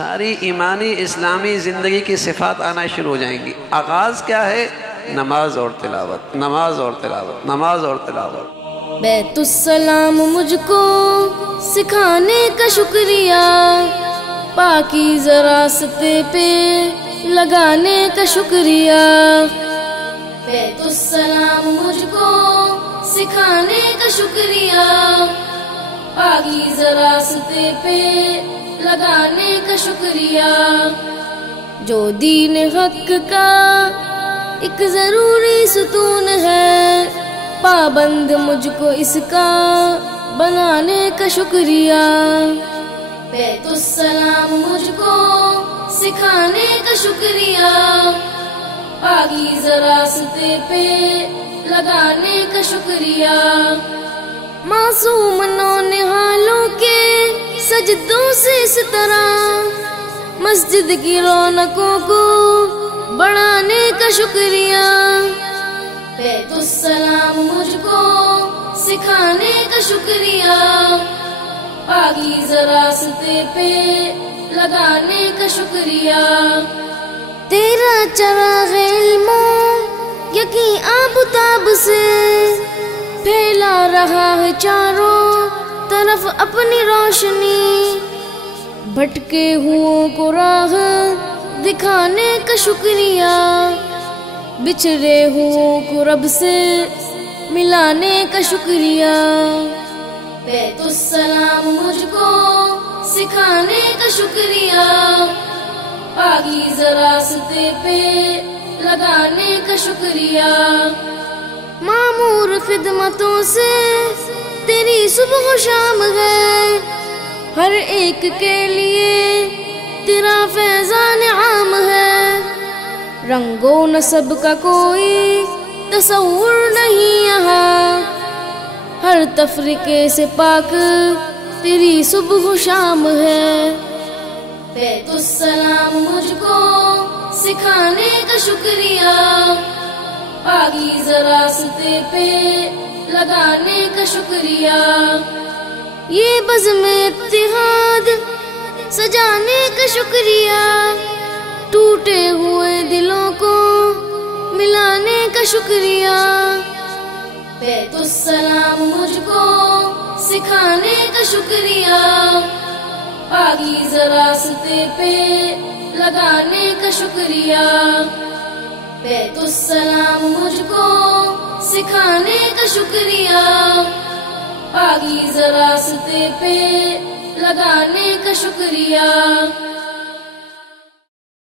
ساری ایمانی اسلامی زندگی کی صفات آنا شروع ہو جائیں گی۔ آغاز کیا ہے؟ نماز اور تلاوت، نماز اور تلاوت، نماز اور تلاوت۔ بیت السلام مجھ کو سکھانے کا شکریہ، پاکیزہ راستے پہ لگانے کا شکریہ۔ بیت السلام مجھ کو سکھانے کا شکریہ، پاکیزہ راستے پہ لگانے کا شکریہ۔ جو دین حق کا ایک ضروری ستون ہے، پابند مجھ کو اس کا بنانے کا شکریہ۔ بیت السلام مجھ کو سکھانے کا شکریہ، پاکیزہ راستے پہ لگانے کا شکریہ۔ معصوم نونہالوں کے سجدوں سے اس طرح مسجد کی رونقوں کو بڑھانے کا شکریہ۔ بیت السلام مجھ کو سکھانے کا شکریہ، پاکیزہ راستے پہ لگانے کا شکریہ۔ تیرا چراغ علم و یقین آب و تاب سے پھیلا رہا ہے چاروں طرف اپنی روشنی، بھٹکے ہوں کو راہ دکھانے کا شکریہ، بچھڑے ہوں کو رب سے ملانے کا شکریہ۔ بیت السلام مجھ کو سکھانے کا شکریہ، پاکیزہ راستے پہ لگانے کا شکریہ۔ معمور خدمتوں سے تیری صبح و شام ہے، ہر ایک کے لیے تیرا فیضان عام ہے۔ رنگ و نسب کا کوئی تصور نہیں یہاں، ہر تفریقے سے پاک تیری صبح و شام ہے۔ بیت السلام مجھ کو سکھانے کا شکریہ، پاکیزہ راستے پہ لگانے کا شکریہ۔ یہ بزم اتحاد سجانے کا شکریہ، ٹوٹے ہوئے دلوں کو ملانے کا شکریہ۔ بیت السلام مجھ کو سکھانے کا شکریہ، پاکیزہ راستے پہ لگانے کا شکریہ۔ بیت السلام مجھ کو سکھانے کا شکریہ، پاکیزہ راستے پہ لگانے کا شکریہ۔